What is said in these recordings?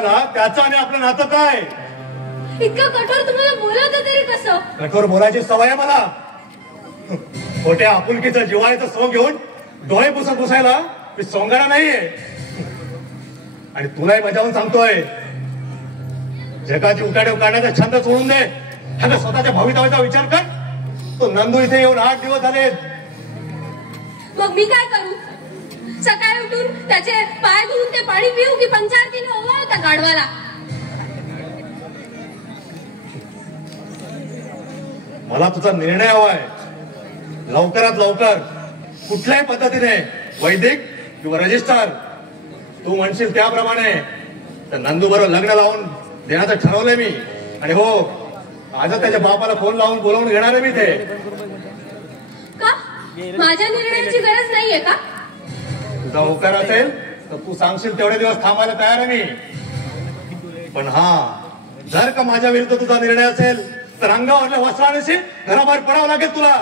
जमायला त्याचं आणि आपलं नातं काय? इतकं कठोर तुम्हाला बोलवतं तरी कसं? कठोर बोलायची सवय आहे मला. खोट्या आपुलकीचं जिव्हाळ्याचं सोंग घेऊन डोळे पुसायला मी सोंगाडा नाहीये. आणि तुलाही बजावून सांगतोय, जगाची उठाठेव काढण्याचा छंद सोडून दे. अगं स्वतःच्या भवितव्याचा विचार कर. तो नंदू इथे येऊन 8 दिवस झाले. मग मी काय करू? सकाळी उठून त्याचे पाय धुवून ते पाणी पिऊ की पंचायतीने ओवाळता गाढवाला? मला तुझा निर्णय हवाय. लवकरात लवकर कुठल्याही पद्धतीने, वैदिक किंवा रजिस्टर, तू म्हणशील त्याप्रमाणे तर नंदू बरोबर लग्न लावून देण्याचं ठरवलंय मी. आणि हो, आजच त्याच्या बापाला फोन लावून बोलावून घेणार आहे मी ते. का? माझ्या निर्णयाची गरज नाहीये का? तुझा होकार असेल तर तू सांगशील तेवढे दिवस थांबायला तयार आहे मी. पण हा, जर का माझ्या विरुद्ध तुझा निर्णय असेल तर अंगावरल्या वस्त्रानेशी घराबाहेर पडावं लागेल तुला.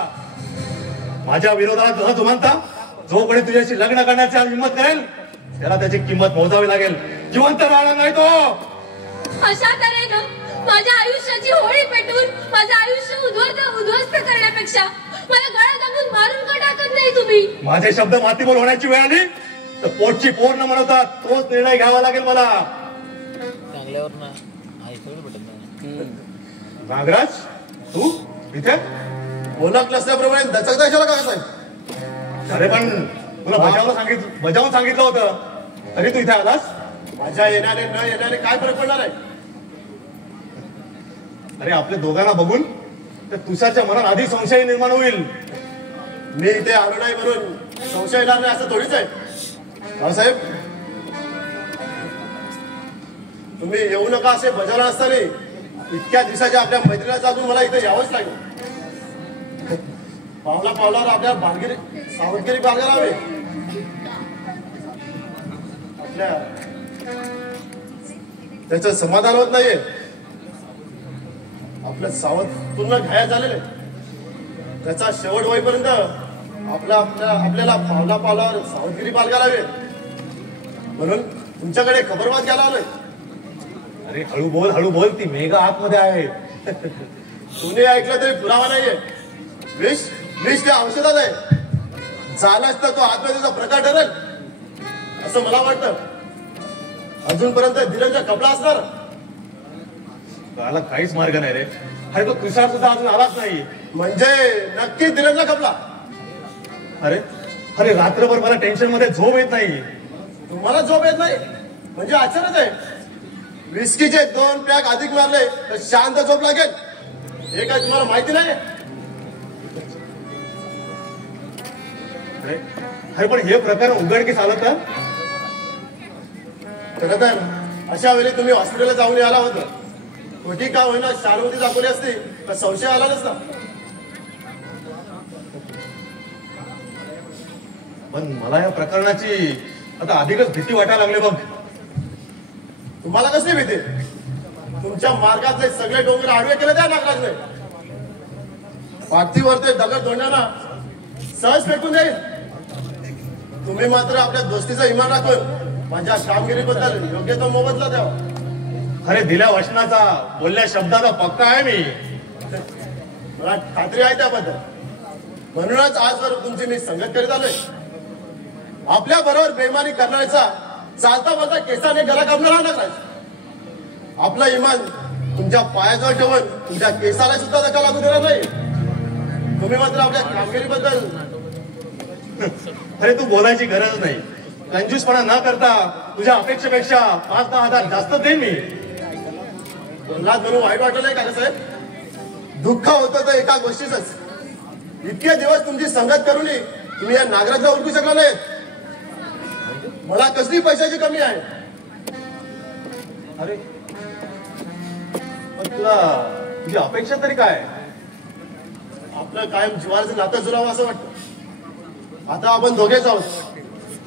माझ्या विरोधात तू म्हणता, जोपर्यंत तुझ्याशी लग्न करण्याची हिंमत करेल त्याला त्याची किंमत मोजावी लागेल. जिवंत राहणार नाही तो. अशा तऱ्हेनं माझ्या आयुष्याची होळी पेटून माझं आयुष्य उद्ध्वस्त करण्यापेक्षा मला गळा दाबून मारून का टाकत नाही तुम्ही? माझे शब्द मातीमोल होण्याची वेळ आली तर पोटची पोर न म्हणवतात तोच निर्णय घ्यावा लागेल मला. नागराज, तू इथे ओळख नसल्याप्रमाणे दचकता कशाला का साहेब? अरे पण तुला बजावून सांगितलं होतं तरी तू इथे आलास. माझ्या येण्याने न येण्याने काय फरक पडणार आहे? अरे आपल्या दोघांना बघून तर तुषारच्या मनात आधी संशय निर्माण होईल. मी इथे आलो नाही म्हणून संशय येणार नाही असं थोडीच आहे साहेब. तुम्ही येऊ नका असे बजावला असताना इतक्या दिवसाच्या आपल्या मैत्रिणीला चालून मला इथे यावंच लागेल. पावला पावलावर आपल्याला सावधगिरी बाळगायला हवे. आपल्या त्याचं समाधान होत नाहीये. आपलं सावध पूर्ण घाया झालेलं आहे. त्याचा शेवट होईपर्यंत आपल्याला पावला पावलावर सावधगिरी बाळगायला हवे. म्हणून तुमच्याकडे खबरबाज घ्यायला आलोय. अरे हळू बोल, ती मेघा आतमध्ये आहे. तुम्ही ऐकलं तरी पुरावा नाहीये. विष त्या औषधात आहे. झालाच तर तो आत्महत्येचा प्रकार ठरेल असं मला वाटतं. अजूनपर्यंत धीरंचा कपडा असणार. त्याला काहीच मार्ग नाही रे. अरे तो तुषार सुद्धा अजून आलाच नाही. म्हणजे नक्की धीरंचा कपडा. अरे रात्रभर मला टेन्शन मध्ये झोप येत नाही. तुम्हाला झोप येत नाही म्हणजे आश्चर्यच आहे. विस्कीचे 2 पॅक अधिक मारले तर शांत झोप लागेल हे काय तुम्हाला माहिती नाही? अरे पण हे प्रकार उघडकीस आलं तर? खरं तर अशा वेळी तुम्ही हॉस्पिटलला जाऊन आला होता. खोटी का होईना सहानुभूती दाखवली असती तर संशय आला नसता. पण मला या प्रकरणाची आता अधिकच भीती वाटायला लागली बघ. तुम्हाला कसली भीती? तुमच्या मार्गातले सगळे डोंगर आडवे केले त्या नागराजने. पाठीवर ते दगड धोंड्याना सहज फेकून जाईल. तुम्ही मात्र आपल्या दोस्तीचा इमान राखून माझ्या कामगिरीबद्दल योग्य तो मोबदला द्यावा. अरे दिल्या वचनाचा, बोलल्या शब्दाचा पक्का आहे मी. मला खात्री आहे त्याबद्दल. म्हणूनच आजवर तुमची मी संगत करीत आलोय. आपल्या बरोबर बेईमानी करण्याचा चालता बोलता केसाने गला कापणारा नागराज. आपलं इमान तुमच्या पायाजवळ ठेवून तुमच्या केसाला सुद्धा धक्का लागू देणार नाही. तुम्ही मात्र आपल्या कामगिरीबद्दल. अरे तू बोलायची गरज नाही. कंजूसपणा न करता तुझ्या अपेक्षेपेक्षा 5-10 हजार जास्त देईन मी. बोललात म्हणून वाईट वाटलं नाही का साहेब? दुःख होतं तर एका गोष्टीच. इतके दिवस तुमची संगत करूनही तुम्ही या नागराजला ओळखू शकला नाही. मला कसली पैशाची कमी आहे? अरे पण तुला तुझी अपेक्षा तरी काय? आपलं कायम जिव्हाळ्याचं नातं जुळावं असं वाटतं. आता आपण दोघेच आहोत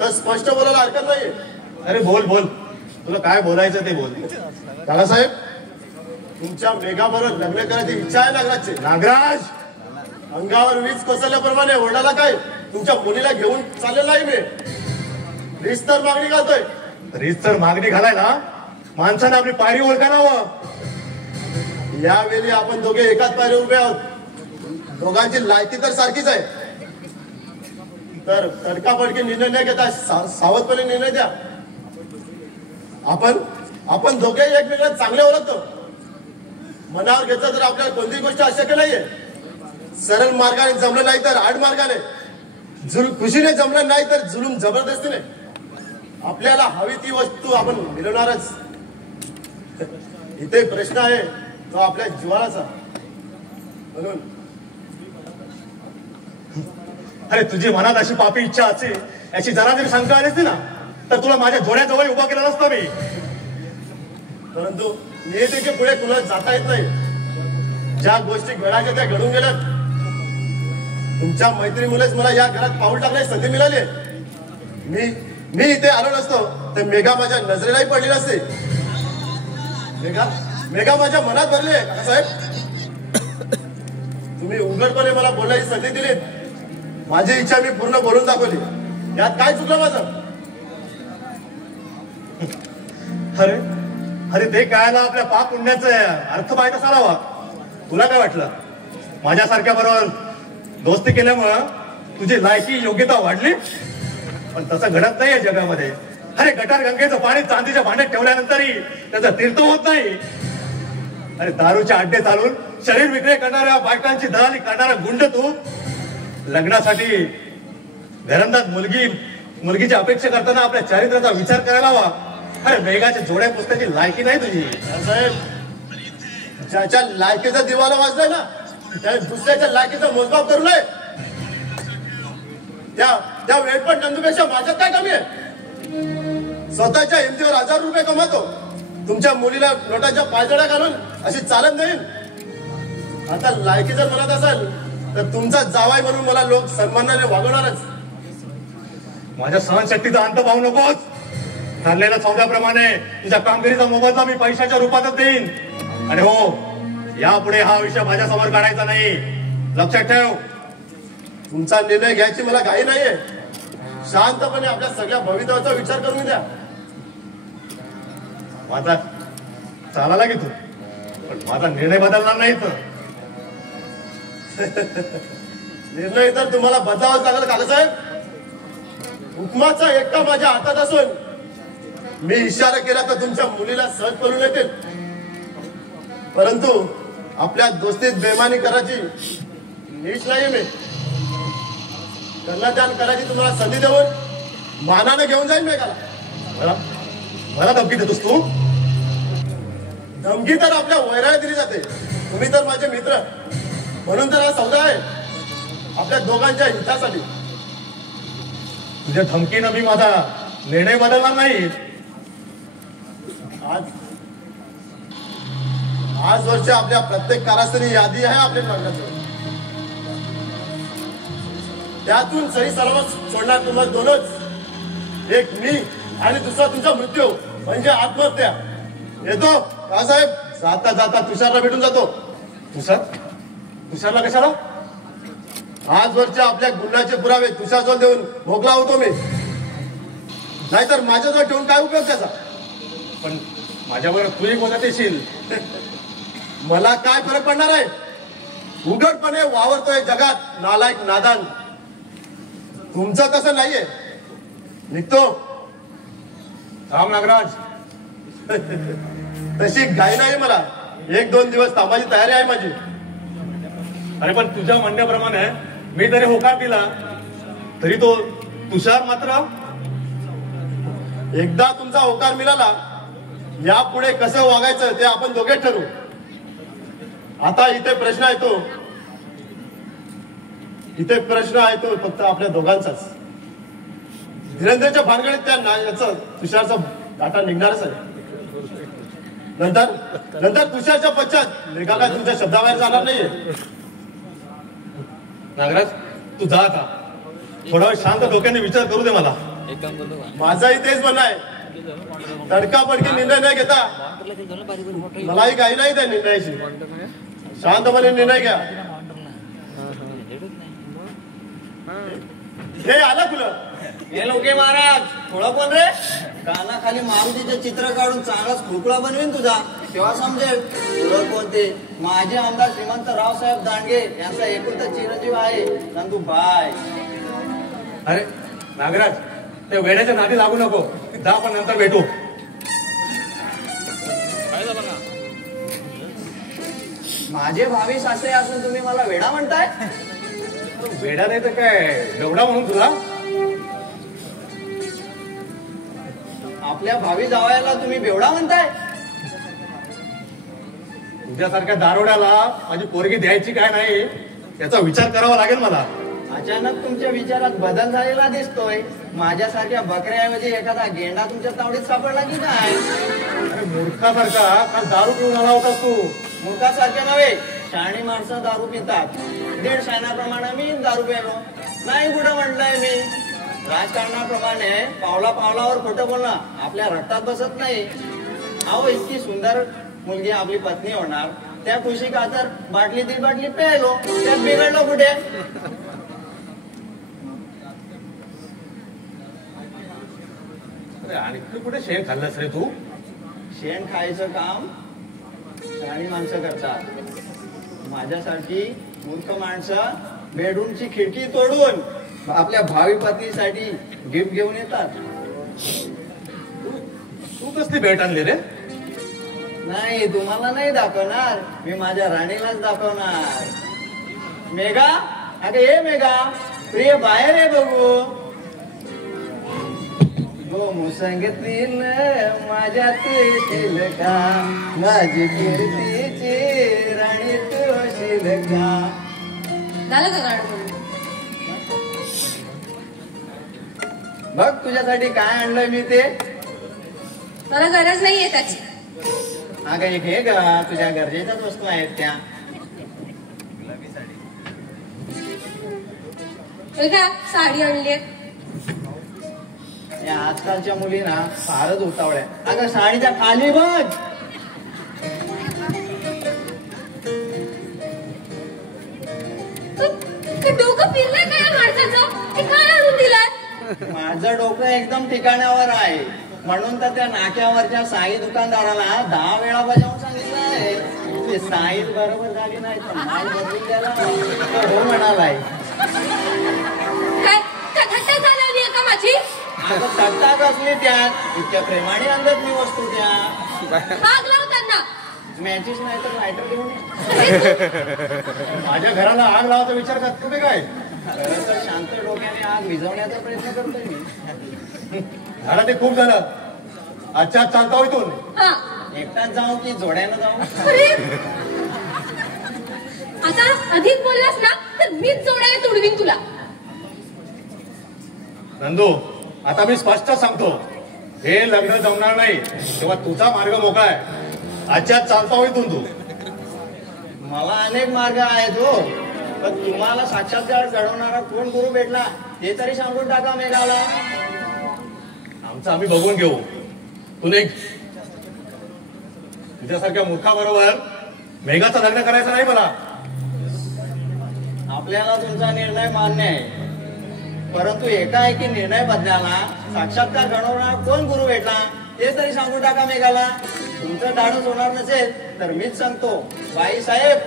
तर स्पष्ट बोलायला हरकत नाहीये. अरे बोल, तुला काय बोलायचं ते बोल. दादासाहेब, तुमच्या मेघाबरोबर लग्न करायची इच्छा आहे नागराजची. नागराज, अंगावर वीज कोसळल्याप्रमाणे ओरडाला काय तुमच्या मुलीला घेऊन चाललेला नाही मी. रीतसर मागणी घालतोय. रीतसर मागणी घालायला माणसानं आपली पायरी ओळखायला हवं. यावेळी आपण दोघे एकाच पायरीवर उभे आहोत. दोघांची लायकी तर सारखीच आहे. तर तडकाफडकी निर्णय न घेता सावधपणे निर्णय द्या. आपण दोघे एकमेकांना चांगले ओळखतो. मनावर घेतलं तर आपल्याला कोणतीही गोष्ट अशक्य नाहीये. सरळ मार्गाने जमलं नाही तर आड मार्गाने, खुशीने जमलं नाही तर जुलूम जबरदस्तीने. आपल्याला हवी ती वस्तू आपण मिळवणारच. इथे प्रश्न आहे तो आपल्या जीवनाचा. म्हणून अरे तुझी मनात अशी पापी इच्छा असेल याची जरा जरी शंका आली असती ना तर तुला माझ्या जोड्याजवळ उभा केला नसता मी. परंतु नियतीच्या पुढे कुणाला जाता येत नाही. ज्या गोष्टी घडायच्या त्या घडून गेल्यात. तुमच्या मैत्रीमुळेच मला या घरात पाऊल टाकण्याची संधी मिळाली. मी इथे आलो नसतो तर मेघा माझ्या नजरेलाही पडली नसते. मेघा माझ्या मनात भरली आहे साहेब. तुम्ही उघडपणे मला बोलायची संधी दिली. माझी इच्छा मी पूर्ण बोलून दाखवली. यात काय चुकलं माझं? अरे ते कळायला आपल्या पाप पुण्याचा अर्थ माहित असावा. तुला काय वाटलं माझ्यासारख्या बरोबर दोस्ती केल्यामुळं तुझी लायकी योग्यता वाढली? पण तसं घडत नाही या जगामध्ये. अरे गटार गंगेचं पाणी चांदीच्या भांड्यात ठेवल्यानंतरही त्याचा तीर्थ होत नाही. अरे दारूचे अड्डे चालून शरीर विक्री करणाऱ्या बायकांची दलाली करणारा गुंड तू. लग्नासाठी घरंदाज मुलगीची अपेक्षा करताना आपल्या चारित्र्याचा विचार करायला हवा. अरे मेघाच्या जोड्या पुस्तकाची लायकी नाही तुझी. साहेब ज्याच्या लायकीचा दिवाला वाजलाय ना त्या दुसऱ्याच्या लायकीचा मोजमाप करू नये. त्या वेळपट नंदूपेक्षा माझ्यात काय कमी आहे? स्वतःच्या हिमतीवर 1000 रुपये कमवतो. तुमच्या मुलीला नोटाच्या पायजड्या घालून अशी चालत नाही. आता लायकी जर मनात असेल तर तुमचा जावाई म्हणून मला लोक सन्मानाने वागवणारच. माझ्या सहनशक्तीचा अंत पाहू नकोस. ठरलेल्या सौद्याप्रमाणे तुझ्या कामगिरीचा मोबदला मी पैशाच्या रूपातच देईन. आणि हो यापुढे हा विषय माझ्या समोर काढायचा नाही. लक्षात ठेव. तुमचा निर्णय घ्यायची मला घाई नाहीये. शांतपणे आपल्या सगळ्या भवितव्याचा विचार करून द्या. माझा चालायला घेतो पण माझा निर्णय बदलणार नाही. तर निर्णय तर तुम्हाला बदलावाच लागेल काकासाहेब. हुकमाचा एकटा माझ्या हातात असून मी इशारा केला तर तुमच्या मुलीला सहज पळून येतील. परंतु आपल्या दोस्तीत बेमानी करायची नीच नाही. मी कन्यादान करायची तुम्हाला संधी देऊन मानाने घेऊन जाईन मेघाला. मला धमकी देतोस तू? धमकी तर आपल्या वैराला दिली जाते. तुम्ही तर माझे मित्र म्हणून तर हा सौदा आहे आपल्या दोघांच्या हितासाठी. तुझ्या धमकीनं मी माझा निर्णय बदलणार नाही. आजवरच्या आपल्या प्रत्येक कारस्थानी यादी आहे आपल्या मागण्याची. त्यातून सही सलामत सोडणार तुम्हाला दोनच. एक मी आणि दुसरा तुमचा मृत्यू म्हणजे आत्महत्या. येतो का साहेब? जाता जाता तुषारला भेटून जातो. तुषारला कशाला? आजवरच्या आपल्या गुन्ह्याचे पुरावे तुषारजवळ देऊन मोकळा होतो मी. नाहीतर माझ्याजवळ ठेवून काय उपयोग त्याचा? पण माझ्याबरोबर तूही बोलत येशील. मला काय फरक पडणार आहे? उघडपणे वावरतोय जगात नालायक नादान. तुमचं तसं नाहीये. निघतो. थांब नागराज. तशी घाई नाही मला. 1-2 दिवस थांबायची तयारी आहे माझी. अरे पण तुझ्या म्हणण्याप्रमाणे मी जरी होकार दिला तरी तो तुषार मात्र. एकदा तुमचा होकार मिळाला यापुढे कसं वागायचं ते आपण दोघे ठरवू. आता इथे प्रश्न आहे तो फक्त आपल्या दोघांचाच. धीरेंद्रच्या भानगडीत त्या याचं तुषारचा डाटा निघणारच आहे. नंतर तुषारच्या पश्चात मेघा काय तुमच्या शब्दाबाहेर जाणार नाहीये. नागराज तू जा आता. थोडा वेळ शांत डोक्याने विचार करू दे मला. माझाही तेच म्हणणं आहे. तडकाफडकी निर्णय न घेता मलाही काही नाही त्या निर्णयाची. शांतपणे निर्णय घ्या. हे आलं खुलं. ये लोके महाराज थोडं कोण रे? कानाखाली मारुतीचे चित्र काढून चांगलाच खुरकुळा बनवीन तुझा, तेव्हा समजेल तुला कोणते. माझे आमदार श्रीमंत रावसाहेब दांडगे यांचा एकुलता चिरंजीव आहे नंदूबाई. अरे नागराज, ते वेड्याच्या नादी लागू नको, जा आपण नंतर भेटू. माझे भावी सासरे असून तुम्ही मला वेडा म्हणताय? वेडा नाही तर काय एवढा म्हणून तुला? आपल्या भावी जावयाला तुम्ही बेवडा म्हणताय? तुझ्यासारख्या दारोड्याला माझी पोरगी द्यायची काय नाही याचा विचार करावा लागेल मला. अचानक तुमच्या विचारात बदल झालेला दिसतोय. माझ्यासारख्या बकऱ्याऐवजी एखादा गेंडा तुमच्या तावडीत सापडला की काय? अरे मूर्खासारखा काल दारू पिऊन आला होतास तू. मूर्खासारखे नव्हे, शहाणी माणसं दारू पितात. 1.5 शाण्याप्रमाणे मी दारू प्यालो नाही. कुठं म्हटलंय मी? राजकारणाप्रमाणे पावला पावलावर खोटं बोलणं आपल्या रक्तात बसत नाही. अहो, इतकी सुंदर मुलगी आपली पत्नी होणार, त्या खुशी खातर बाटली ती बाटली प्यायलो, त्यात बिघडलं कुठे? आणि कुठे शेण खाल्लंस रे तू? शेण खायचं काम शहाणी माणसं करतात. माझ्यासारखी मूर्ख माणसं बेडरूमची खिडकी तोडून आपल्या भावी पत्नीसाठी गिफ्ट घेऊन येतात. तू कसली भेट आणली रे? नाही, तुम्हाला नाही दाखवणार, मी माझ्या राणीलाच दाखवणार. मेघा, अगं ये मेघा, प्रिय बाहेर आहे बघू. गो मुसंगतील माझ्यात शिलका, माझी कीर्तीची राणी तू शिलका. झालं का गाणं? बघ तुझ्यासाठी काय आणलंय मी ते. मला गरज नाहीये त्याची. अगं एक हे ग, तुझ्या गरजेच्याच वस्तू आहेत त्या. हे का साडी आणली? या आजकालच्या मुलींना फारच उतावळ्या. अगं साडीच्या खाली बघ. डोकं फिरलंय का या माणसाचं? हे काय आणून दिलंय? माझं डोकं एकदम ठिकाण्यावर आहे, म्हणून तर त्या नाक्यावरच्या साई दुकानदाराला 10 वेळा बजावून सांगितलं आहे. ते साई बरोबर झाली नाही तर माल बदलून द्यायला तो हो म्हणालाय. काय थट्टा झाली का माझी? आता सत्ता कसली त्यात? इतक्या प्रेमाने आणत मी वस्तू त्या. आग लाव त्यांना. मॅचेस नाही तर लायटर घेऊन ये. माझ्या घराला आग लावायचा विचार करत तुम्ही काय? खरं तर शांत डोक्याने आग विझवण्याचा प्रयत्न करतोय मी. झालं ते खूप झालं. आजच्या आज चालता इथून. हा, एकटाच जाऊ की जोड्यानं जाऊ? अरे आता अधिक बोललास ना तर मीच जोडायला तुडवीन तुला. नंदू, आता मी स्पष्ट सांगतो, हे लग्न जमणार नाही. तेव्हा तुझा मार्ग मोकळा आहे. आजच्या आज चालता इथून तू. मला अनेक मार्ग आहेत हो, पण तुम्हाला साक्षात्कार घडवणारा कोण गुरु भेटला ते तरी सांगून टाका मेघाला. आमचं आम्ही बघून घेऊ. तू नाही, तुझ्यासारख्या मूर्खाबरोबर मेघाचं लग्न करायचं नाही मला. आपल्याला तुमचा निर्णय मान्य आहे, परंतु एकाएकी निर्णय बदलायला साक्षात्कार घडवणारा कोण गुरु भेटला ते तरी सांगून टाका मेघाला. तुमचं धाडस होणार नसेल तर मीच सांगतो. बाई साहेब,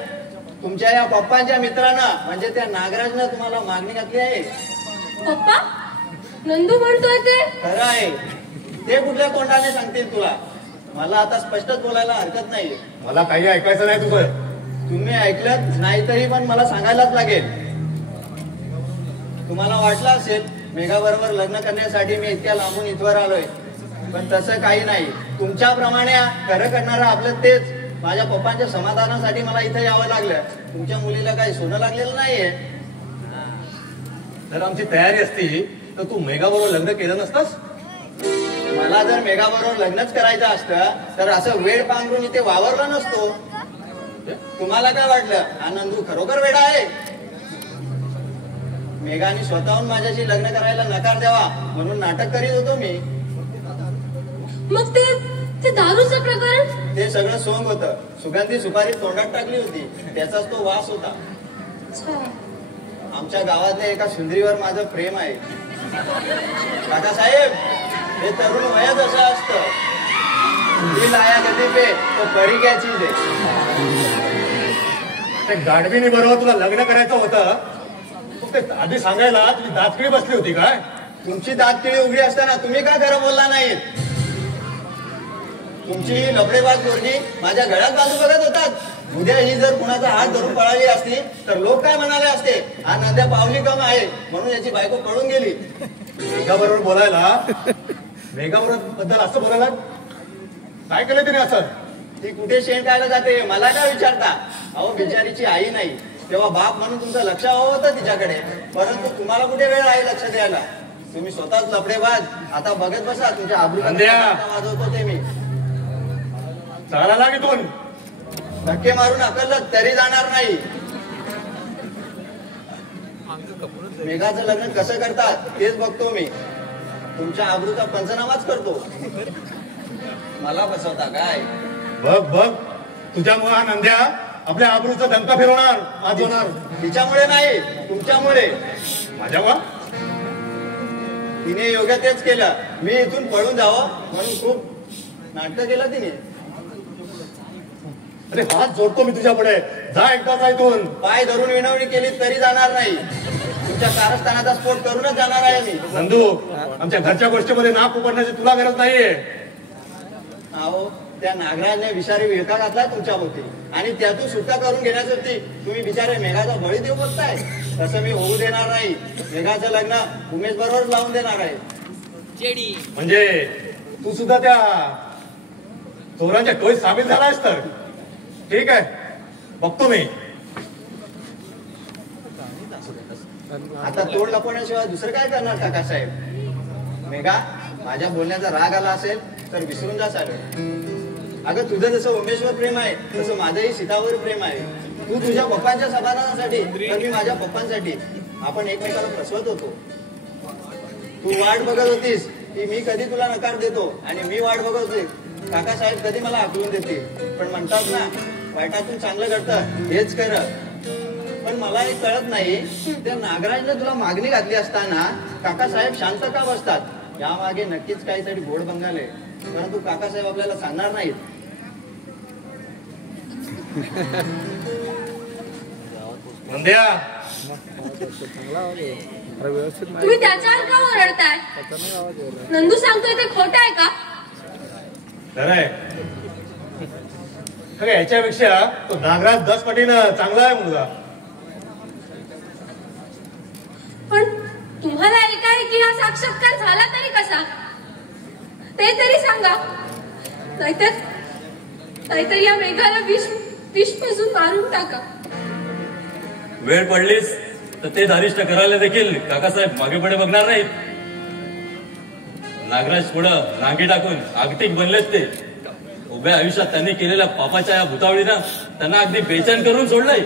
तुमच्या या पप्पांच्या मित्रानं म्हणजे त्या नागराजनं तुम्हाला मागणी घातली आहे. पप्पा, नंदू म्हणतोय ते खरं आहे. ते कुठल्या तोंडाने सांगतील तुला? मला आता स्पष्टच बोलायला हरकत नाही. मला काही ऐकायचं नाही तुझं. तुम्ही ऐकलत नाही तरी पण मला सांगायलाच लागेल. तुम्हाला वाटलं असेल मेघा बरोबर लग्न करण्यासाठी मी इतक्या लांबून इथवर आलोय, पण तसं काही नाही. तुमच्याप्रमाणे खरं करणारं आपलं तेच. माझ्या पप्पांच्या समाधानासाठी मला इथं यावं लागलं. तुमच्या मुलीला काही सोनं लागलेलं नाहीये. जर आमची तयारी असती तर तू मेघाबरोबर लग्न केलं नसतंस. मला जर मेघा बरोबर लग्नच करायचं असतं तर असं वेळ पांघरून इथे वावरला नसतो. तुम्हाला काय वाटलं हा नंदू खरोखर वेडा आहे? मेघाने स्वतःहून माझ्याशी लग्न करायला नकार द्यावा म्हणून नाटक करीत होतो मी. मग ते दारूचं प्रकरण? ते सगळं सोंग होतं. सुगंधी सुपारी तोंडात टाकली होती, त्याचाच तो वास होता. अच्छा. आमच्या गावातल्या एका सुंदरीवर माझं प्रेम आहे. काकासाहेब, हे तरुण वयात असं असतं. ही लाया गती पे तो परी क्या चीज आहे. त्या गाडवीने बरोबर तुला लग्न करायचं होतं, मग ते आधी सांगायला तुझी दातकिळी बसली होती काय? तुमची दातकिळी उघडी असताना तुम्ही का खरं बोलला नाहीत? तुमची ही लफडेबाज पोरगी माझ्या गळ्यात बाजू बघत होतात. उद्या ही जर कुणाचा हात धरून पळाली असती तर लोक काय म्हणाले असते, हा नद्या पावली कम आहे म्हणून याची बायको पळून गेली. मेघा बरोबर बोलायला, मेघा बद्दल असं बोलायला काय केलं तिने असं? ती कुठे शेण खायला जाते मला काय विचारता? अहो बिचारीची आई नाही, तेव्हा बाप म्हणून तुमचं लक्ष हवं होतं तिच्याकडे, परंतु तुम्हाला कुठे वेळ आहे लक्ष द्यायला? तुम्ही स्वतःच लफडेबाज. आता बघत बसा तुमच्या नंद्या. वाजवतो ते मी. चाला लाग इथून. धक्के मारून अकललं तरी जाणार नाही. मेघाचं लग्न कसं करतात तेच बघतो मी. तुमच्या आबरूचा पंचनामाच करतो. मला बसवता काय? बघ बघ, तुझ्यामुळे हा नंद्या आपल्या आबरूचा दंका फिरवणार, वाजवणार. तिच्यामुळे नाही, तुमच्यामुळे. माझ्या तिने योग्य तेच केलं. मी इथून पळून जावं म्हणून खूप नाटक केलं तिने. अरे हात जोडतो मी तुझ्या पुढे, जा एकदाचा इथून. पाय धरून विनवणी केली तरी जाणार नाही. तुमच्या कारस्थानाचा स्फोट करूनच जाणार आहे मी. नंदू, आमच्या घरच्या गोष्टीमध्ये नाक उपडण्याची तुला गरज नाहीये. अहो त्या नागराजने विषारी विळखा घातला तुमच्या भोवती आणि त्यातून सुटका करून घेण्यासाठी तुम्ही बिचारे मेघाचा बळी देऊ बघताय. तसं मी होऊ देणार नाही. मेघाचं लग्न उमेश बरोबर लावून देणार आहे. म्हणजे तू सुद्धा त्या चोरांच्या टोळीत सामील झालायस तर ठीक आहे, बघतो मी. आता तोड लपवण्याशिवाय दुसरं काय करणार काकासाहेब? मेघा, माझ्या बोलण्याचा राग आला असेल तर विसरून जा साहेब. अगं तुझं जसं उमेशवर प्रेम आहे तसं माझंही सीतावर प्रेम आहे. तू तुझ्या पप्पांच्या समाधानासाठी तर मी माझ्या पप्पांसाठी. आपण एकमेकाला फसवत होतो. तू वाट बघत होतीस की मी कधी तुला नकार देतो आणि मी वाट बघत होते काकासाहेब कधी मला आकलून देतील. पण म्हणतात ना, वाईटातून चांगलं घडतं हेच खरं. पण मला हे कळत नाही, त्या नागराजने तुला मागणी घातली असताना काकासाहेब शांत का बसतात? यामागे नक्कीच काहीतरी गोड बंगाल आहे, परंतु काकासाहेब आपल्याला सांगणार नाहीत. नंद्या, तुम्ही त्याच्यावर का ओरडताय? नंदू सांगतोय ते खोटं आहे का? खरंय. खरं याच्यापेक्षा तो नागराज 10 पटीनं चांगला आहे मुलगा. पण तुम्हाला एकाएकी हा साक्षात्कार झाला तरी कसा ते तरी सांगा. नाहीतर या मेघाला विष पासून मारून टाका. वेळ पडलीस तर ते धारिष्ट करायला देखील काकासाहेब मागे पुढे बघणार नाहीत. नागराज पुढं नांगी टाकून आगतिक बनलेत ते. उभ्या आयुष्यात त्यांनी केलेल्या पापाच्या या भुतावळीनं त्यांना अगदी बेचैन करून सोडलंय.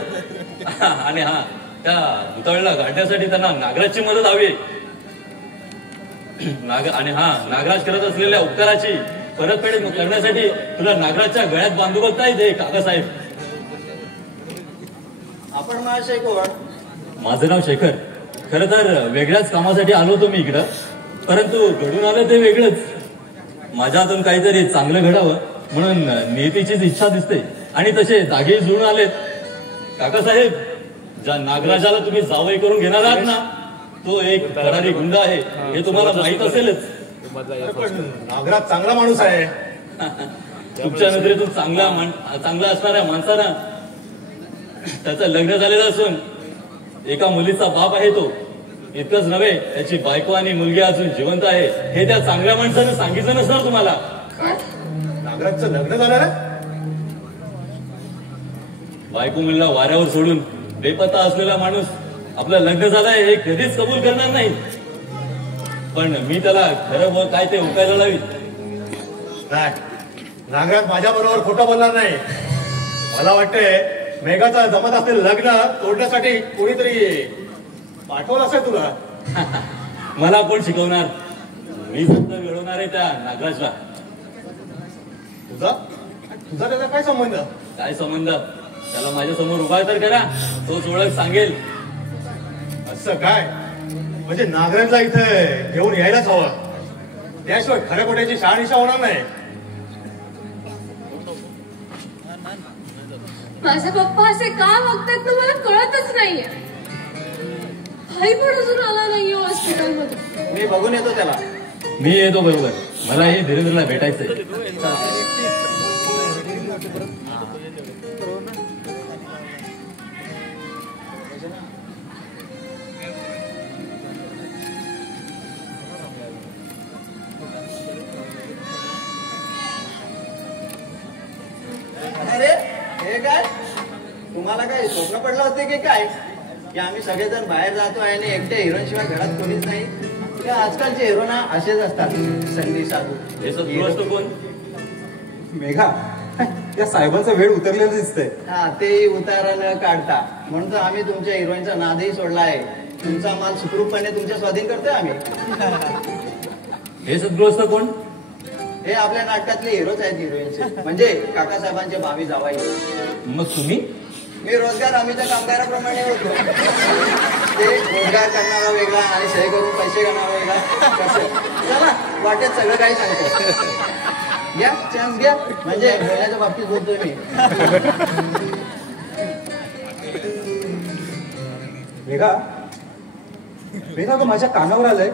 आणि हा त्या भुतावळीला गाठण्यासाठी त्यांना नागराजची मदत हवी. आणि हा नागराज करत असलेल्या उपकाराची परतफेड करण्यासाठी तुला नागराजच्या गळ्यात बांधू बघता येते काकासाहेब. आपण महाशय कोण? माझं नाव शेखर. खरं तर वेगळ्याच कामासाठी आलो होतो मी इकडं, परंतु घडून आलं ते वेगळंच. माझ्या हातून काहीतरी चांगलं घडावं म्हणून नियतीचीच इच्छा दिसते आणि तसे दागे जुळून आलेत. काकासाहेब, ज्या नागराजाला तुम्ही जावई करून घेणार आहात ना, तो एक फरारी गुंड आहे हे तुम्हाला माहित असेलच. पण नागराज चांगला माणूस आहे. तुमच्या नजरेतून चांगला असणाऱ्या माणसानं त्याचं लग्न झालेलं असून एका मुलीचा बाप आहे तो. इतकंच नव्हे, त्याची बायको आणि मुलगी अजून जिवंत आहे हे त्या चांगल्या माणसानं सांगितलं नसणार तुम्हाला. नागराजचं लग्न झालं आहे? बायको मुलीला वाऱ्यावर सोडून बेपत्ता असलेला माणूस आपलं लग्न झालंय हे कधीच कबूल करणार नाही. पण मी त्याला खरं काय ते उकायला लावी. नाही, नागराज माझ्या बरोबर खोटं बोलणार नाही. मला वाटतंय मेघाचा जमत असलेलं लग्न तोडण्यासाठी कोणीतरी पाठवलं असेल तुला. मला कोण शिकवणार? मी फक्त घडवणार आहे त्या नागराजला. तुझा त्याचा काय संबंध? काय संबंध? त्याला माझ्या समोर उभा तर करा, तोच ओळख सांगेल. असं काय? म्हणजे नागराजला इथे घेऊन यायलाच हवं. त्याशिवाय खऱ्या खोट्याची शहानिशा होणार नाही. माझे पप्पा असे का वागतात ना मला कळतच नाहीये. भाई पण अजून आला नाहीये हॉस्पिटल मध्ये. मी बघून येतो त्याला. मी येतो बरोबर. मलाही धीरेंद्रला भेटायचंय. अरे हे काय, तुम्हाला काय स्वप्न पडलं होते की काय, की आम्ही सगळेजण बाहेर जातो आणि एकट्या हिरोईन शिवाय घरात कोणीच नाही? त्या आजकालचे हिरो ना असेच असतात, संधी साधू. हे सगळं कोण? मेघा, या साहेबांचा वेळ उतरलेला दिसतंय. हा, तेही उतारा न काढता. म्हणून तर आम्ही तुमच्या हिरोईनचा नादही सोडला आहे. तुमचा माल सुखरूपपणे तुमच्या स्वाधीन करतोय आम्ही. हे सद्गृहस्थ कोण? हे आपल्या नाटकातले हिरोच आहेत हिरोईनचे, म्हणजे काकासाहेबांचे भावी जावाई. मग तुम्ही? मी रोजगार हमीच्या कामगाराप्रमाणे होतो. ते रोजगार करणारा वेगळा आणि सही करून पैसे घेणारा वेगळा. कसं? चला, वाटेत सगळं काही सांगतो. घ्या, चान्स घ्या. म्हणजे बोलण्याच्या बाबतीत बोलतोय मी. मेघा, मेघा ग माझ्या कानावर आलंय,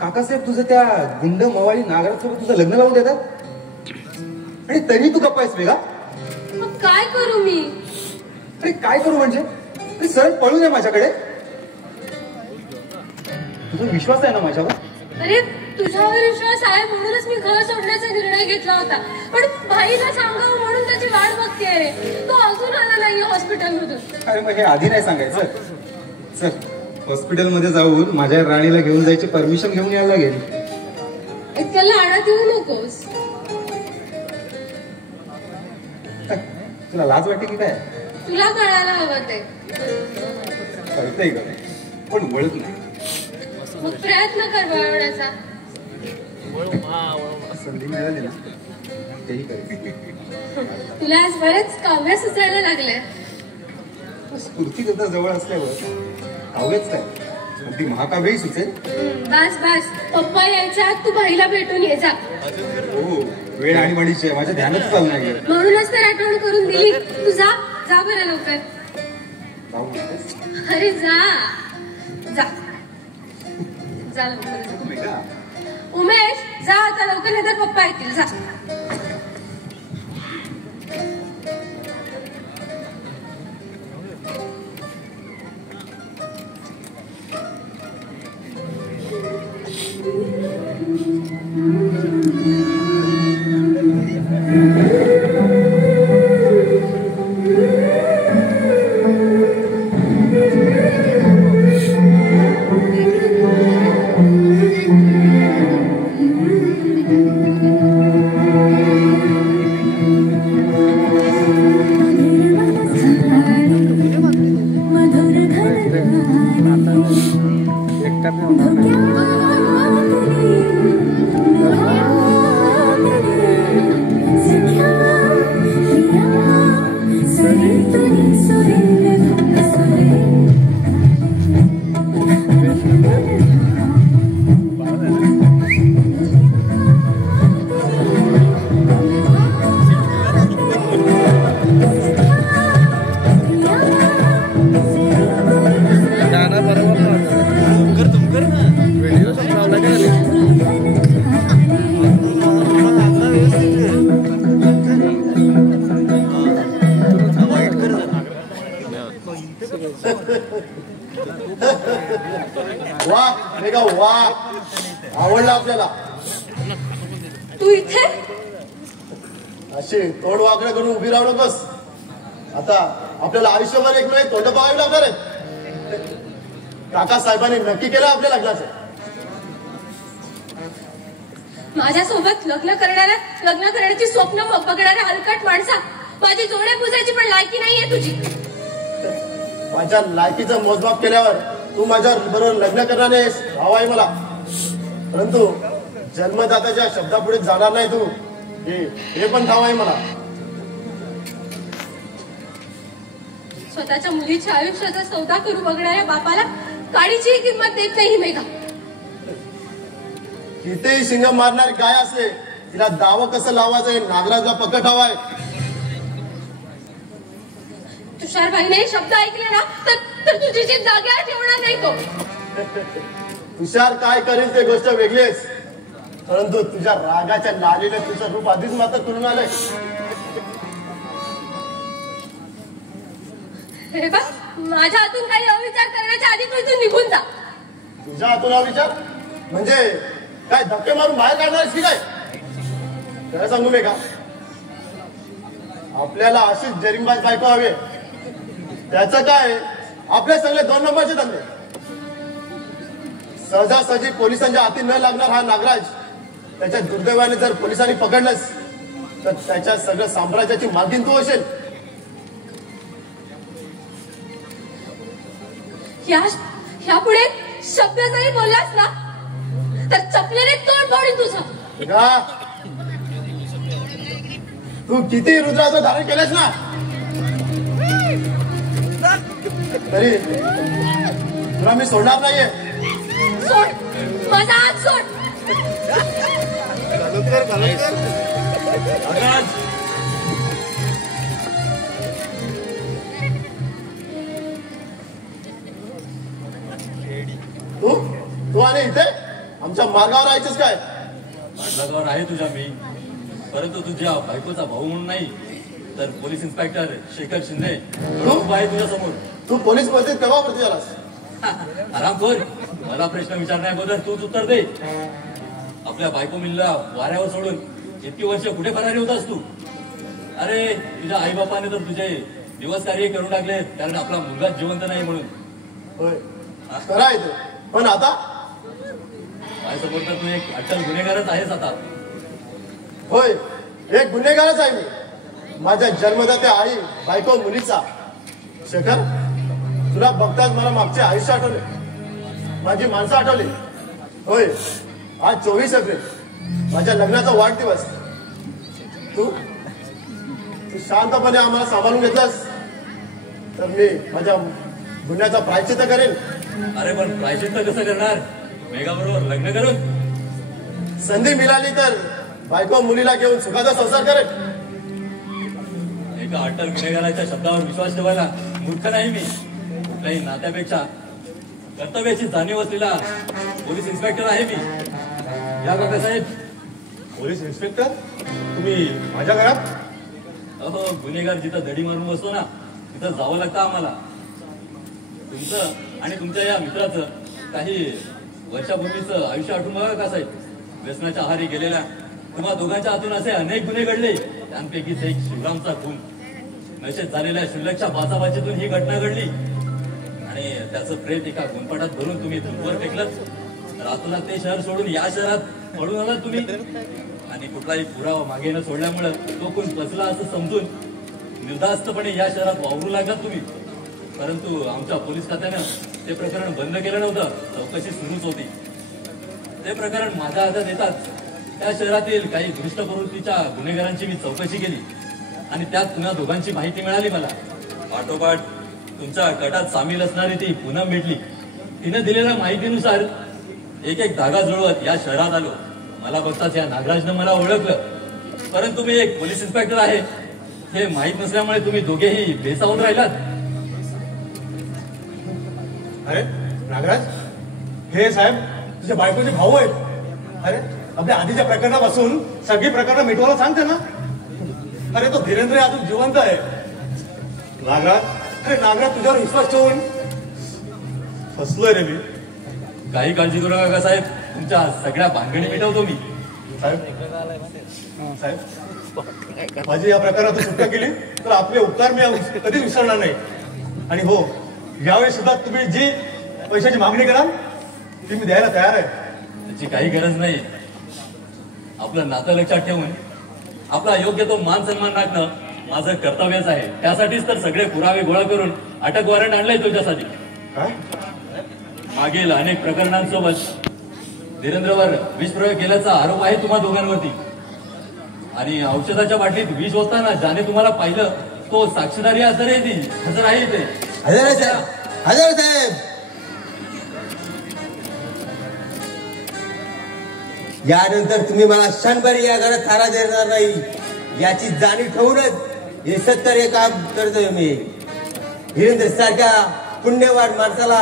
काकासाहेब तुझं त्या गुंड मवाळी नागराजसोबत तुझं लग्न लावून देतात आणि तरी तू गप्प आहेस मेघा. मग काय करू मी? अरे काय करू म्हणजे? अरे सरळ पळून ये माझ्याकडे. तुझा विश्वास आहे ना माझ्यावर? अरे तुझ्यावर विश्वास आहे म्हणूनच मी घर सोडण्याचा निर्णय घेतला होता. पण भाईला सांगावं म्हणून त्याची वाट बघतेय रे. तो अजून आला नाही हॉस्पिटल मधून. अरे मग हे आधी नाही सांगायचं. चल हॉस्पिटलमध्ये जाऊन माझ्या राणीला घेऊन जायची परमिशन घेऊन यायला लागेल. इतक्याला आणत येऊ नकोस. तुला लाज वाटते की काय? तुला कळायला हवं ते. कळतंय ग, पण वळत नाही. मग प्रयत्न कर वळवण्याचा. संधी मिळाली ना तेही करेल. तुला आज बरेच काव्य सुचायला लागले. स्फूर्ती जर जवळ असल्यावर काव्यच काय, अगदी महाकाव्यही सुचेल. बस बस, पप्पा यायच्या आत तू भाईला भेटून ये जा. हो, वेळ आणि वाढीची माझ्या ध्यानच चालू नाही. म्हणूनच तर आठवण करून दिली. तू जा, जा बरं लवकर. जाऊ म्हणतेस? अरे जा जा जा लवकर जा. मेघा, उमेश जा आता लवकर, नाही तर पप्पा येतील. जा. वा मेघा वा, आवडला आपल्याला. तू इथे अशी तोंड वाकडं करून उभी राहू नकोस. आता आपल्याला आयुष्यभर एक वेळ तोंड पाहावी लागणार आहे. काका साहेबांनी नक्की केलं आपल्या लग्नाचं. माझ्यासोबत लग्न करण्याची स्वप्न बघणाऱ्या हलकट माणसा माझी जोडे पुजायची पण लायकी नाहीये तुझी. माझ्या लायकीचं मोजमाप केल्यावर तू माझ्या बरोबर लग्न करणारे भाव आहे मला, परंतु जन्मदात्याच्या शब्दापुढे जाणार नाही तू, हे पण ठाव आहे मला. स्वतःच्या मुलीच्या आयुष्याचा सौदा करू बघणाऱ्या बापाला काडीची किंमत देत नाही मेघा. कितीही शिंग मारणारी गाय असले तिला दावं कसं लावायचं हे नागराजला पकड हवाय. तुषारबाईने शब्द ऐकले ना तर तुझी जी जाग्यावर ठेवणार नाही तो. तुषार काय करेल ते गोष्ट वेगळीच, परंतु तुझ्या रागाच्या लालीने तुझं रूप आधीच मात्र करून आलंय. हे बघ, माझ्या हातून काही अविचार करण्याच्या आधी तू इथून निघून जा. तुझ्या हातून हा विचार म्हणजे काय धक्के मारून बाहेर काढणारच की काय? खरं सांगू मी का, आपल्याला अशीच जरीमबाज बायको हवे. त्याचं काय, आपले सगळे 2 नंबरचे धंदे. सहजासहजी पोलिसांच्या हाती न लागणार हा नागराज त्याच्या दुर्दैवाने जर पोलिसांनी पकडलंच तर त्याच्या सगळं साम्राज्याची मालकीण तू असेल. यापुढे शब्द जरी बोललास ना तर चपलेने तोड फोडीन तुझं. का तू किती रुद्राचं धारण केलंस ना तरी तुला मी सोडणार नाहीये. सोड माझा हात सोड. तू तू आणि इथे आमच्या मार्गावर राहायचंच काय? मार्गावर आहे तुझ्या मी, परंतु तुझ्या बायकोचा भाऊ म्हणून नाही तर पोलीस इन्स्पेक्टर शेखर शिंदे आहे तुझ्या समोर. तू पोलीस भरतीत केव्हा भरती झालास? आराम कर, मला प्रश्न विचारण्याबद्दल तूच उत्तर दे. आपल्या बायको मिलला वाऱ्यावर सोडून इतकी वर्ष कुठे फरारी होतास तू? अरे तुझ्या आई बापाने तर तुझे दिवस कार्य करून टाकले कारण आपला मुलगा जिवंत नाही म्हणून. होय खरं आहे ते, पण आता माझ्यासमोर तर तू एक अट्टल गुन्हेगारच आहेस आता. होय एक गुन्हेगारच आहे मी. माझ्या जन्मदात्या आई बायको मुलीचा. शेखर तुला बघताच मला मागचे आयुष्य आठवले, माझी माणसं आठवली. होय आज 24 एप्रिल माझ्या लग्नाचा वाढदिवस. तू शांतपणे आम्हाला सांभाळून घेतलंस तर मी माझ्या गुन्ह्याचा प्रायश्चित्त करेन. अरे पण प्रायश्चित्त कसं करणार? मेघाबरोबर लग्न करून? संधी मिळाली तर बायको मुलीला घेऊन सुखाचा संसार करेन. एका अट्टल गुन्हेगाराच्या शब्दावर विश्वास ठेवायला मूर्ख नाही मी. कुठल्याही नात्यापेक्षा कर्तव्याची जाणीव असलेला पोलीस इन्स्पेक्टर आहे मी. या काकासाहेब. पोलीस इन्स्पेक्टर तुम्ही माझ्या घरात? अहो गुन्हेगार जिथं दडी मारून बसतो ना तिथं जावं लागतं आम्हाला. तुमचं आणि तुमच्या या मित्राचं काही वर्षापूर्वीचं आयुष्य आठवून बघा का साहेब. व्यसनाच्या आहारी गेलेल्या तुम्हा दोघांच्या हातून असे अनेक गुन्हे घडले. त्यांपैकीच एक शिवरामचा खून. नशेत झालेल्या शुल्लकच्या बाचाबाचीतून ही घटना घडली आणि त्याचं प्रेत एका गुणपाटात भरून तुम्ही दूरवर फेकलंच. रातोरात ते शहर सोडून या शहरात पडून आलात तुम्ही आणि कुठलाही पुरावा मागे न सोडल्यामुळे तो खून पचला असं समजून निर्धास्तपणे या शहरात वावरू लागलात तुम्ही. परंतु आमच्या पोलीस खात्यानं ते प्रकरण बंद केलं नव्हतं. चौकशी सुरूच होती. ते प्रकरण माझ्या हातात येताच त्या शहरातील काही दुष्ट प्रवृत्तीच्या गुन्हेगारांची मी चौकशी केली आणि त्यात पुन्हा दोघांची माहिती मिळाली मला. पाठोपाठ तुमच्या गटात सामील असणारी ती पूनम भेटली. तिने दिलेल्या माहितीनुसार एक एक धागा जुळवत या शहरात आलो. मला बघताच या नागराजनं मला ओळखलं. परंतु मी एक पोलीस इन्स्पेक्टर आहे हे माहीत नसल्यामुळे तुम्ही दोघेही बेसावून राहिलात. अरे नागराज, हे साहेब तुझ्या बायकोचे भाऊ आहेत. अरे आपल्या आधीच्या प्रकरणापासून सगळी प्रकरणं मिटवायला सांगते ना. अरे तो धीरेंद्र अजून जिवंत आहे. नागराज, अरे नागराज तुझ्यावर विश्वास ठेवून फसलोय रे मी. काही काळजी करू नका साहेब, तुमच्या सगळ्या भानगडी मिटवतो मी. साहेब माझी या प्रकारातून सुटका केली तर आपले उपकार मी कधीच विसरणार नाही. आणि हो, यावेळी सुद्धा तुम्ही जी पैशाची मागणी कराल ती मी द्यायला तयार आहे. त्याची काही गरज नाही. आपलं नातं लक्षात ठेवून आपला योग्य तो मान सन्मान राखणं माझं कर्तव्यच आहे. त्यासाठीच तर सगळे पुरावे गोळा करून अटक वॉरंट आणलंय तुमच्यासाठी. काय? मागील अनेक प्रकरणांसोबत धीरेंद्रवर विषप्रयोग केल्याचा आरोप आहे तुम्हा दोघांवरती. आणि औषधाच्या बाटलीत विष होताना ज्याने तुम्हाला पाहिलं तो साक्षीदारी हजर आहे इथे. हजर साहेब, हजर साहेब. यानंतर तुम्ही मला क्षणभर या घरात थारा देणार नाही याची जाणीव ठेवूनच हे 70 काम करतोय मी. हिरेंद्र सारख्या पुण्यवान माणसाला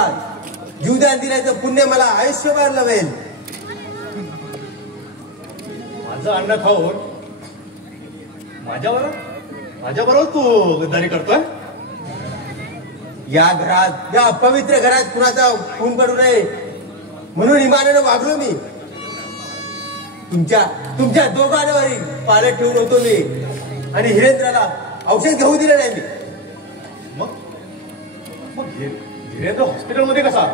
जीवदान दिल्याचं पुण्य मला आयुष्यभर लावेल. माझं अन्न खाऊन माझ्याबरोबर तू गद्दारी करतोय. या घरात, या पवित्र घरात कुणाचा खून पडू नये म्हणून इमानानं वागलो मी. तुमच्या दोघांवरही पालट ठेवून होतो मी आणि हिरेंद्राला औषध घेऊ दिलं नाही मी. मग धीरेंद्र हॉस्पिटलमध्ये कसा?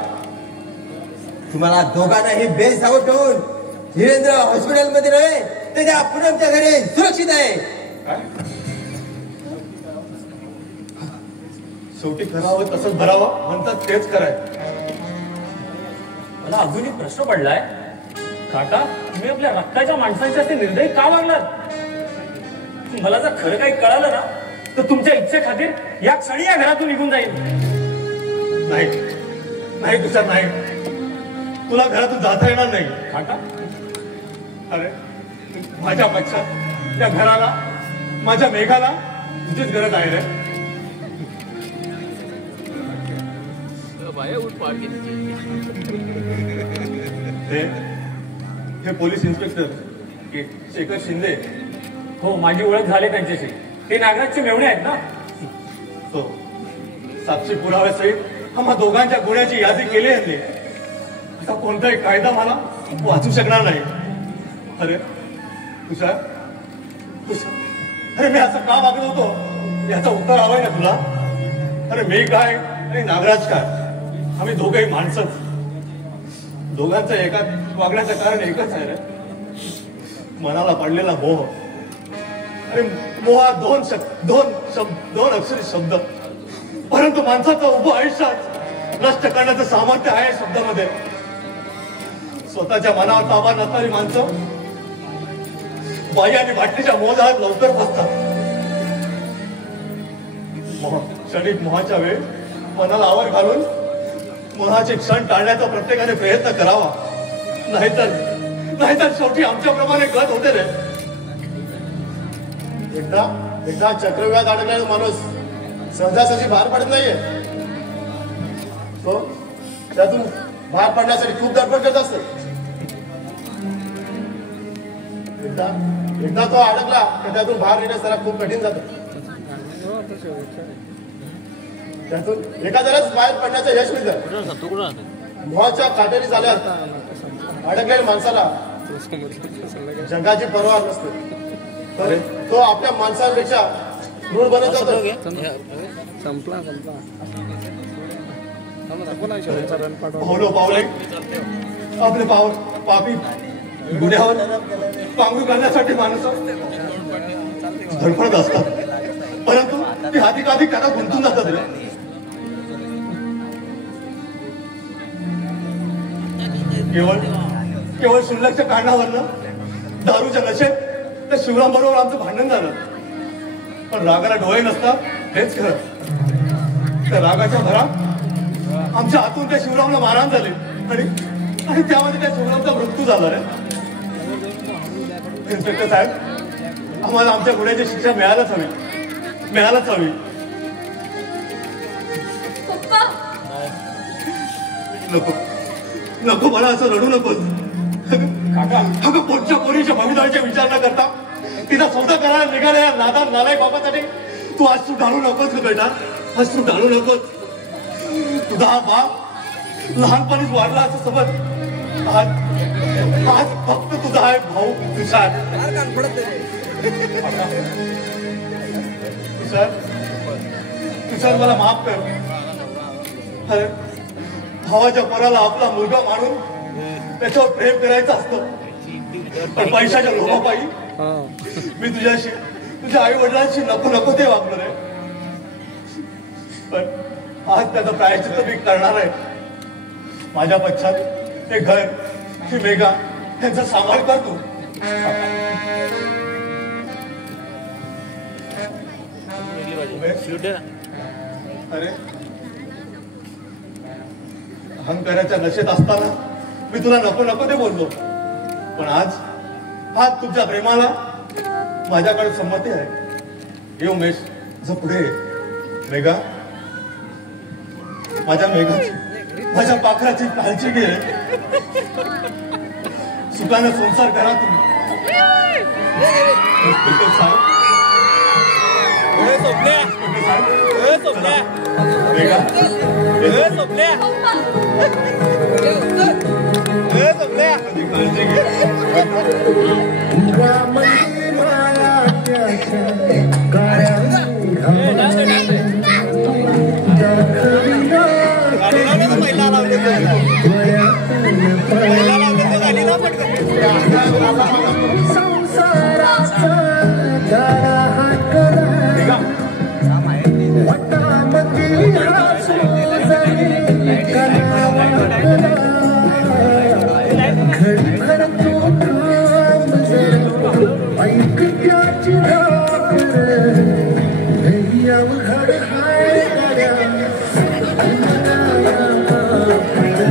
तुम्हाला दोघांनाही बेसावध ठेवून हिरेंद्र हॉस्पिटलमध्ये नव्हे तर त्या पूनमच्या घरी सुरक्षित आहे. शेवटी करावं तसंच भरावं म्हणतात तेच कराय. मला अजून एक प्रश्न पडलाय काका, तुम्ही आपल्या रक्ताच्या माणसांच्या असे निर्दयी का वागलात? मला जर खरं काही कळालं ना तर तुमच्या इच्छेखातीर या क्षणी या घरातून निघून जाईल. नाही तुषार, नाही. तुला घरातून जाता येणार नाही काका. अरे माझ्या पक्षात त्या घराला, माझ्या मेघाला तुझीच गरज आहे रे. हे पोलीस इन्स्पेक्टर शेखर शिंदे. हो, माझी ओळख झाली त्यांच्याशी. ते नागराजचे मेवणे आहेत ना? तो साक्षी पुराव्यासहित आम्हा दोघांच्या गुन्ह्याची यादी केली आहे. असा कोणताही कायदा मला वाचू शकणार नाही. अरे तुषार, अरे मी असं का वागलो होतो याचा उत्तर हवाय ना तुला? अरे मी काय आणि नागराज काय, आम्ही दोघंही माणसंच. दोघांचं एका वागण्याचं कारण एकच आहे रे, मनाला पडलेला मोह. अरे मोहा दोन अक्षरी शब्द, परंतु माणसाचं उभं आयुष्यात नष्ट करण्याचं सामर्थ्य आहे शब्दामध्ये. स्वतःच्या मनावर ताबा नसणारी माणसं बाई आणि बाटलीच्या मोजात लवकर बसतात. क्षणिक मोहाच्या वेळ मनाला आवर घालून मोहाचे क्षण टाळण्याचा प्रत्येकाने प्रयत्न करावा. नाहीतर शेवटी आमच्याप्रमाणे गत होते रे. एकदा चक्रव्यूहात अडकलेला माणूस सहजासहजी बाहेर पडत नाहीये. तो त्यातून बाहेर पडण्यासाठी खूप धडपड करत असतो. एकदा तो अडकला तर त्यातून बाहेर येण्यास त्याला खूप कठीण जातं. त्यातून एखाद्यालाच बाहेर पडण्याचं यश मिळतं. मोहाच्या काटेरी झाल्यात अडकलेल्या माणसाला जगाची पर्वा नसते. तो आपल्या माणसांपेक्षा क्रूर बनत जातो. पावले आपले पापी गुन्ह्यावर पांगू करण्यासाठी माणसं धडपडत असतात, परंतु ती अधिकाधिक त्याला गुंतून जातात रे. केवळ शुल्लकच्या कारणावरनं दारूच्या नशेत त्या शिवराम बरोबर आमचं भांडण झालं. पण रागाला डोळे नसतात हेच खरं. त्या रागाच्या भरात आमच्या हातून त्या शिवरामला मारहाण झाली आणि त्यामध्ये त्या शिवरामचा मृत्यू झाला रे. इन्स्पेक्टर साहेब, आम्हाला आमच्या गुन्ह्याची शिक्षा मिळायलाच हवी. नको मला असं रडू नकोस. अगं पोटच्या पोरीच्या भवितव्याचा विचार न करता तिला सौदा करायला निघाल्या नादान नालाय बाबासाठी तू अश्रू ढाळू नकोस ग बेटा, अश्रू ढाळू नकोस. तुझा हा बाप लहानपणीच वाढला असं समज. आज फक्त तुझा आहे भाऊ तुषार. तुषार मला माफ कर. अरे भावाच्या पोराला आपला मुलगा मानून त्याच्यावर प्रेम करायचं असतं, पण पैशाच्या लोभापायी मी तुझ्या आई वडिलांशी नको ते वागलो रे. पण आज त्याचा प्रायश्चित्त मी करणार आहे. माझ्या पश्चात ते घर, ती मेघा त्यांचा सांभाळ करतो. अरे अहंकाराच्या नशेत असताना मी तुला नको ते बोललो, पण आज तुमच्या प्रेमाला माझ्याकडे संमती आहे. हे उमेश, जो पुढे मेघा, माझ्या मेघाची, माझ्या पाखराची काळजी घे. सुखानं संसार करा तुम्ही.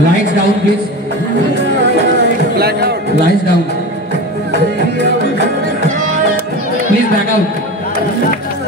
Lights down, please. Blackout. Lights down. Please back out.